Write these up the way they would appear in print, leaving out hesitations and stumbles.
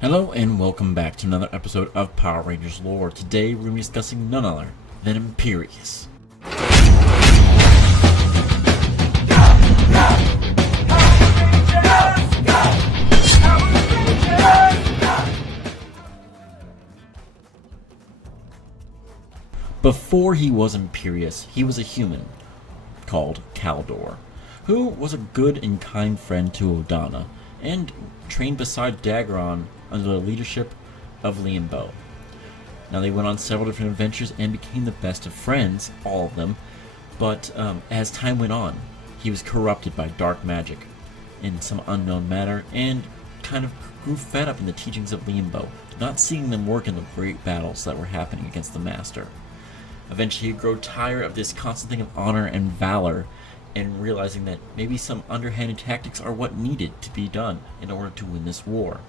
Hello and welcome back to another episode of Power Rangers Lore. Today we're going to be discussing none other than Imperious. Before he was Imperious, he was a human called Kaldor, who was a good and kind friend to Odana, and trained beside Daggeron under the leadership of Lianbo. Now they went on several different adventures and became the best of friends, all of them, but as time went on, he was corrupted by dark magic in some unknown manner and kind of grew fed up in the teachings of Lianbo, not seeing them work in the great battles that were happening against the Master. Eventually he'd grow tired of this constant thing of honor and valor, and realizing that maybe some underhanded tactics are what needed to be done in order to win this war.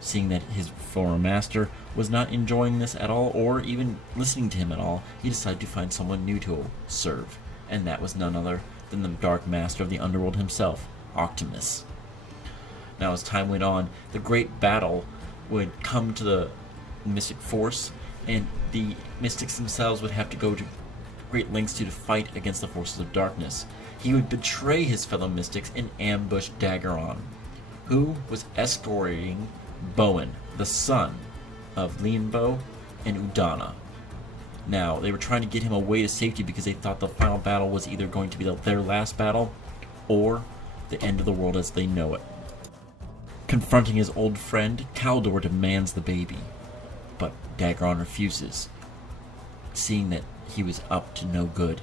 Seeing that his former master was not enjoying this at all, or even listening to him at all, he decided to find someone new to serve, and that was none other than the Dark Master of the Underworld himself, Optimus. Now as time went on, the great battle would come to the mystic force, and the mystics themselves would have to go to great lengths to fight against the forces of darkness. He would betray his fellow mystics and ambush Daggeron, who was escorting Bowen, the son of Lianbo and Udana. Now, they were trying to get him away to safety because they thought the final battle was either going to be their last battle or the end of the world as they know it. Confronting his old friend, Kaldor demands the baby, but Daggeron refuses, seeing that he was up to no good.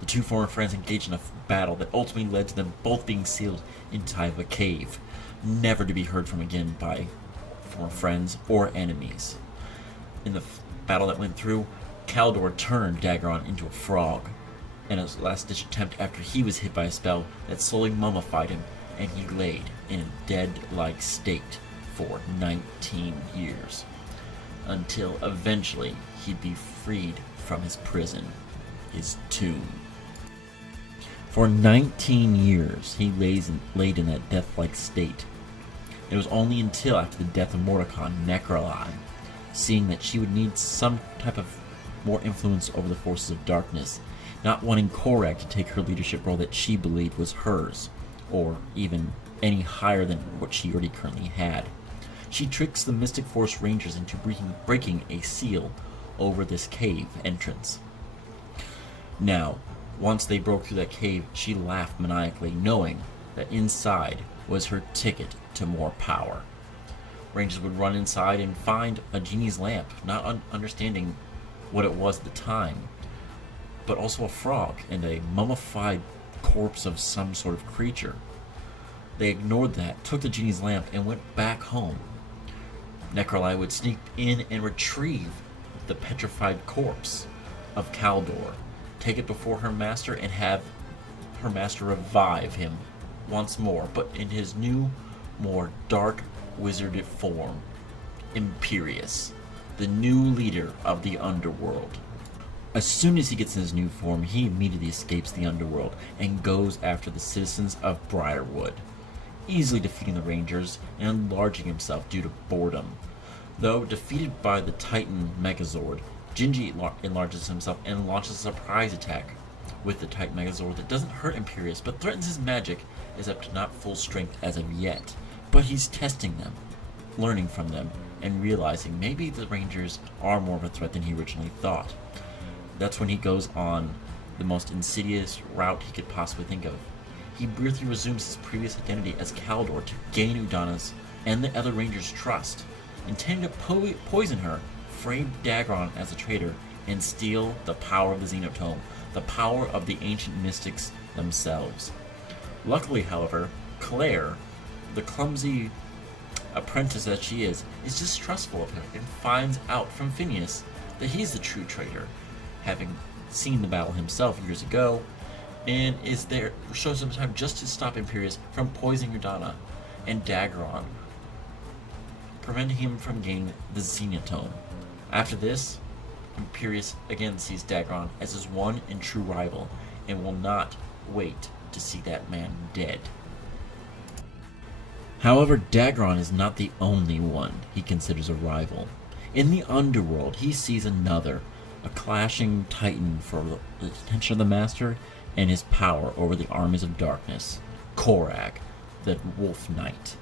The two former friends engaged in a battle that ultimately led to them both being sealed inside of a cave, never to be heard from again by former friends or enemies. In the battle that went through, Kaldor turned Daggeron into a frog, in a last-ditch attempt after he was hit by a spell that slowly mummified him, and he laid in a dead-like state for 19 years, until eventually he'd be freed from his prison, his tomb. For 19 years, he laid in that death-like state. It was only until after the death of Mordecai, Necromancer, seeing that she would need some type of more influence over the forces of darkness, not wanting Korak to take her leadership role that she believed was hers, or even any higher than what she already currently had. She tricks the Mystic Force Rangers into breaking a seal over this cave entrance. Now, once they broke through that cave, she laughed maniacally, knowing that inside was her ticket to more power. Rangers would run inside and find a genie's lamp, not understanding what it was at the time, but also a frog and a mummified corpse of some sort of creature. They ignored that, took the genie's lamp, and went back home. Necromancer would sneak in and retrieve the petrified corpse of Kaldor, take it before her master, and have her master revive him once more, but in his new, more dark, wizarded form, Imperious, the new leader of the Underworld. As soon as he gets in his new form, he immediately escapes the Underworld and goes after the citizens of Briarwood, easily defeating the Rangers and enlarging himself due to boredom. Though defeated by the Titan Megazord, Gingy enlarges himself and launches a surprise attack with the Titan Megazord that doesn't hurt Imperious but threatens his magic, is up to not full strength as of yet. But he's testing them, learning from them, and realizing maybe the Rangers are more of a threat than he originally thought. That's when he goes on the most insidious route he could possibly think of. He briefly resumes his previous identity as Kaldor to gain Udana's and the other Rangers' trust, intending to poison her, frame Daggeron as a traitor, and steal the power of the Xenotome, the power of the ancient mystics themselves. Luckily, however, Claire, the clumsy apprentice that she is distrustful of him and finds out from Phineas that he's the true traitor, having seen the battle himself years ago, and is there shows him time just to stop Imperious from poisoning Udana and Daggeron, preventing him from gaining the Xenotome. After this, Imperious again sees Daggeron as his one and true rival, and will not wait to see that man dead. However, Dagron is not the only one he considers a rival. In the Underworld, he sees another, a clashing titan for the attention of the Master and his power over the armies of darkness, Korag, the Wolf Knight,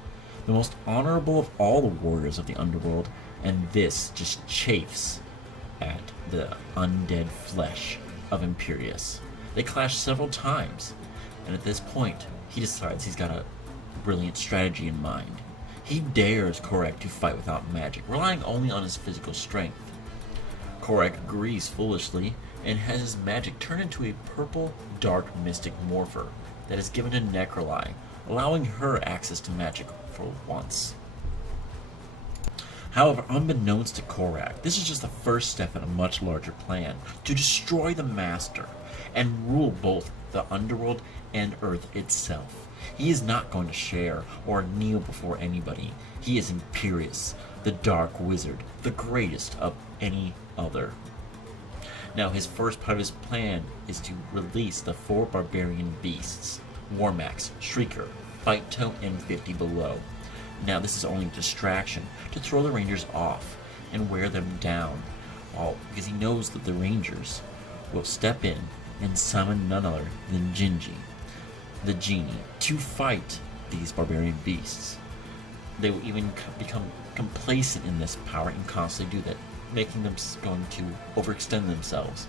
the most honorable of all the warriors of the Underworld, and this just chafes at the undead flesh of Imperious. They clash several times, and at this point, he decides he's got a brilliant strategy in mind. He dares Korag to fight without magic, relying only on his physical strength. Korag agrees foolishly and has his magic turn into a purple, dark mystic morpher that is given to Necroli, allowing her access to magic for once. However, unbeknownst to Korag, this is just the first step in a much larger plan to destroy the Master and rule both the Underworld and Earth itself. He is not going to share or kneel before anybody. He is Imperious, the Dark Wizard, the greatest of any other. Now, his first part of his plan is to release the 4 barbarian beasts, Warmax, Shrieker, Fight-Toe, and 50 Below. Now, this is only a distraction to throw the Rangers off and wear them down, because he knows that the Rangers will step in and summon none other than Gingy, the genie, to fight these barbarian beasts. They will even become complacent in this power and constantly do that, making them going to overextend themselves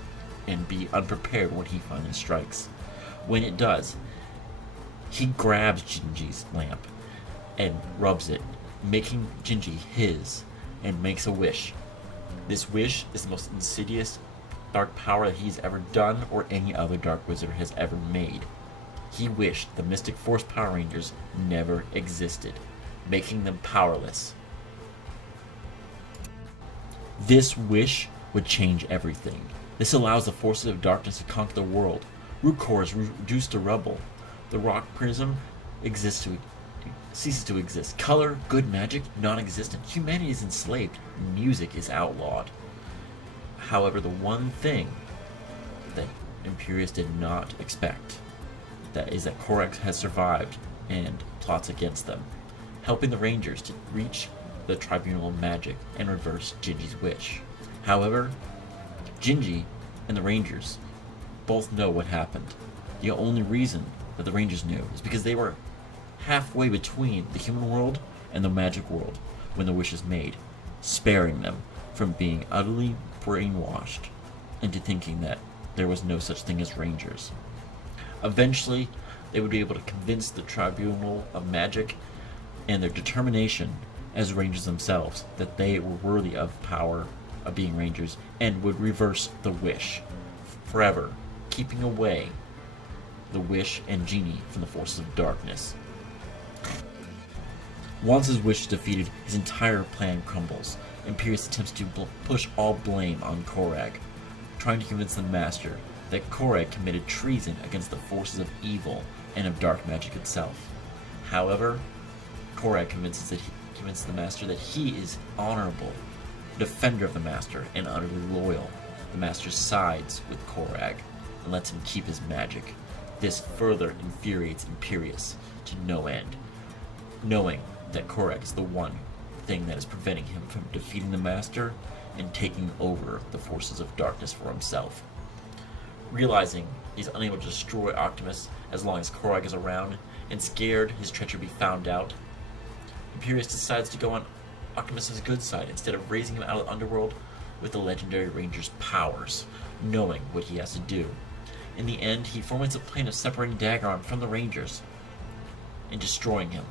and be unprepared when he finally strikes. When it does, he grabs Gingy's lamp and rubs it, making Gingy his, and makes a wish. This wish is the most insidious dark power that he's ever done or any other dark wizard has ever made. He wished the Mystic Force Power Rangers never existed, making them powerless. This wish would change everything. This allows the forces of darkness to conquer the world. Rukor is reduced to rubble. The rock prism ceases to exist. Color, good magic, non-existent. Humanity is enslaved. Music is outlawed. However, the one thing that Imperious did not expect that is that Korag has survived and plots against them, helping the Rangers to reach the Tribunal of Magic and reverse Gingy's wish. However, Gingy and the Rangers both know what happened. The only reason that the Rangers knew is because they were halfway between the human world and the magic world when the wish is made, sparing them from being utterly brainwashed into thinking that there was no such thing as Rangers. Eventually, they would be able to convince the Tribunal of Magic and their determination as Rangers themselves that they were worthy of power of being Rangers and would reverse the wish forever, keeping away the wish and Genie from the forces of darkness. Once his wish is defeated, his entire plan crumbles. Imperious attempts to push all blame on Korag, trying to convince the Master that Korag committed treason against the forces of evil and of dark magic itself. However, Korag convinces the Master that he is honorable, defender of the Master, and utterly loyal. The Master sides with Korag and lets him keep his magic. This further infuriates Imperious to no end, knowing that Korag is the one thing that is preventing him from defeating the Master and taking over the forces of darkness for himself. Realizing he's unable to destroy Optimus as long as Korag is around, and scared his treachery be found out, Imperious decides to go on Optimus' good side instead of raising him out of the Underworld with the legendary Ranger's powers, knowing what he has to do. In the end, he formulates a plan of separating Dagron from the Rangers and destroying him,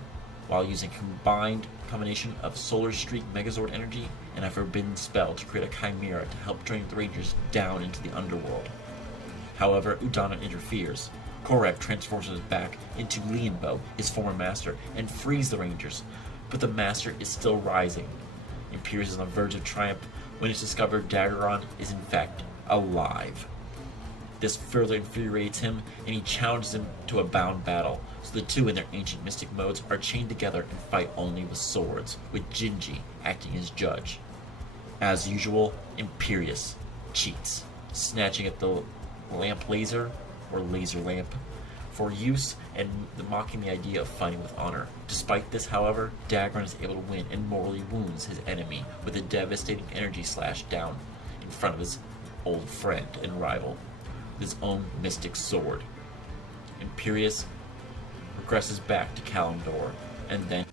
while using a combination of Solar Streak Megazord energy and a forbidden spell to create a chimera to help drain the Rangers down into the Underworld. However, Udana interferes. Korag transforms back into Lianbo, his former master, and frees the Rangers, but the Master is still rising. Imperious is on the verge of triumph when it's discovered Dagron is in fact alive. This further infuriates him, and he challenges him to a bound battle, so the two in their ancient mystic modes are chained together and fight only with swords, with Gingy acting as judge. As usual, Imperious cheats, snatching at the lamp laser, or laser lamp, for use and mocking the idea of fighting with honor. Despite this, however, Dagron is able to win and mortally wounds his enemy with a devastating energy slash down in front of his old friend and rival with his own mystic sword. Imperious regresses back to Kalimdor and then